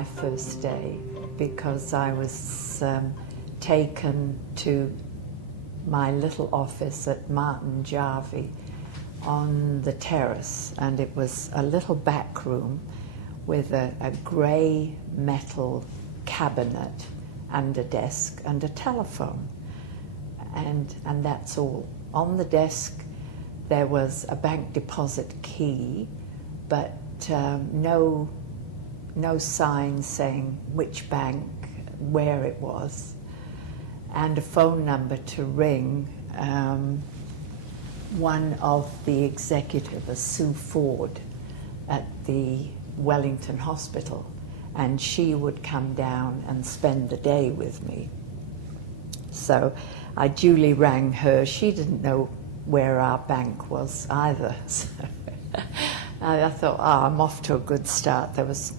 my first day because I was taken to my little office at Martin Jarvie on the terrace, and it was a little back room with a grey metal cabinet and a desk and a telephone, and that's all. On the desk there was a bank deposit key, but no sign saying which bank, where it was, and a phone number to ring one of the executives, Sue Ford, at the Wellington Hospital, and she would come down and spend the day with me. So I duly rang her. She didn't know where our bank was either. So I thought, oh, I'm off to a good start. There was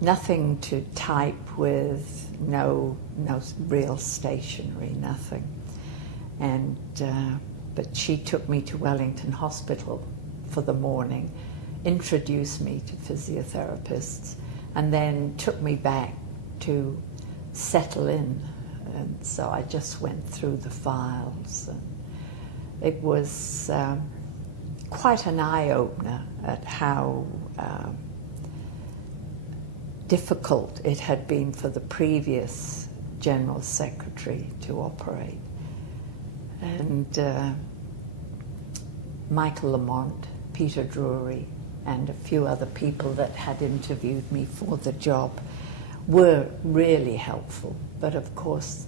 nothing to type with, no real stationery, nothing. And but she took me to Wellington Hospital for the morning, introduced me to physiotherapists, and then took me back to settle in. And so I just went through the files. And it was quite an eye-opener at how difficult it had been for the previous General Secretary to operate. And Michael Lamont, Peter Drury, and a few other people that had interviewed me for the job were really helpful. But of course,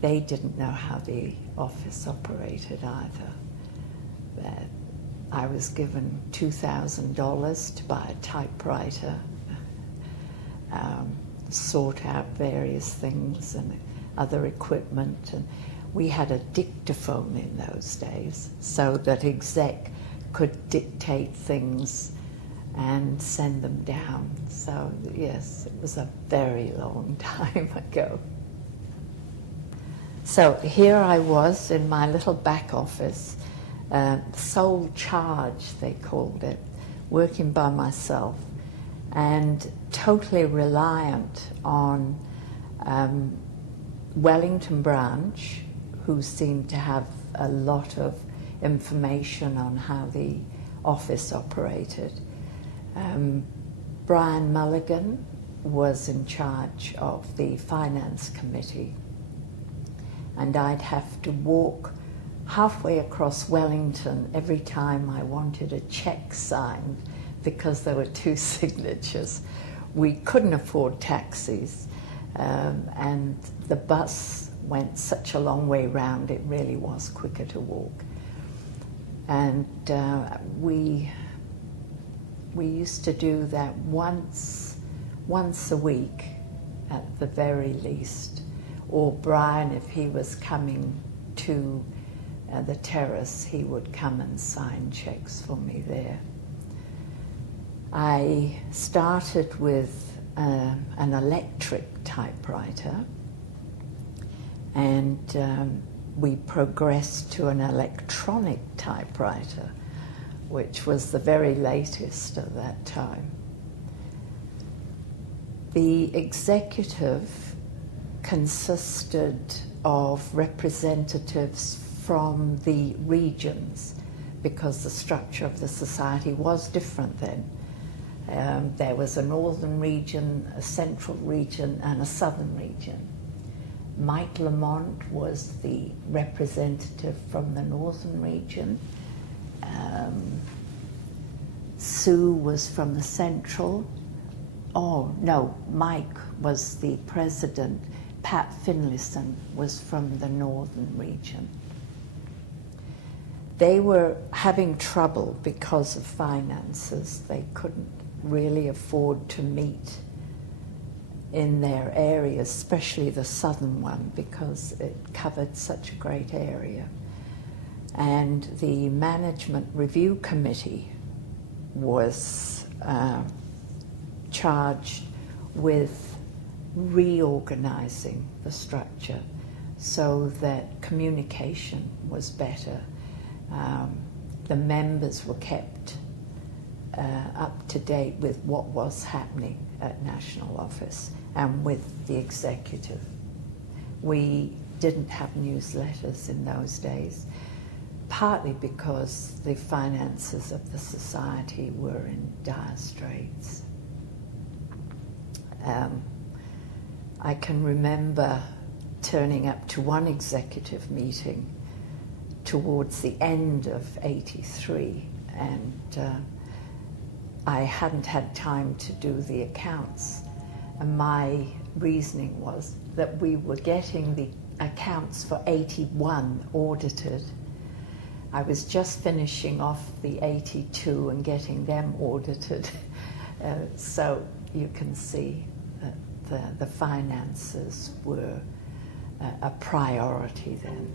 they didn't know how the office operated either. I was given $2,000 to buy a typewriter, sort out various things and other equipment. And we had a dictaphone in those days, so that exec could dictate things and send them down. So yes, it was a very long time ago. So here I was in my little back office, sole charge they called it, working by myself, and totally reliant on Wellington branch, who seemed to have a lot of information on how the office operated. Brian Mulligan was in charge of the finance committee, and I'd have to walk halfway across Wellington every time I wanted a cheque signed, because there were two signatures. We couldn't afford taxis, and the bus went such a long way round, it really was quicker to walk. And we used to do that once a week at the very least. Or Brian, if he was coming to the terrace, he would come and sign cheques for me there. I started with an electric typewriter, and we progressed to an electronic typewriter, which was the very latest at that time. The executive consisted of representatives from the regions, because the structure of the society was different then. There was a northern region, a central region, and a southern region. Mike Lamont was the representative from the northern region. Sue was from the central. Oh, no, Mike was the president. Pat Finlayson was from the northern region. They were having trouble because of finances. They couldn't really afford to meet in their area, especially the southern one, because it covered such a great area. And the Management Review Committee was charged with reorganizing the structure so that communication was better. The members were kept up to date with what was happening at National Office, and with the executive. We didn't have newsletters in those days, partly because the finances of the society were in dire straits. I can remember turning up to one executive meeting towards the end of '83, and I hadn't had time to do the accounts. And my reasoning was that we were getting the accounts for '81 audited. I was just finishing off the '82 and getting them audited. So you can see that the finances were a priority then.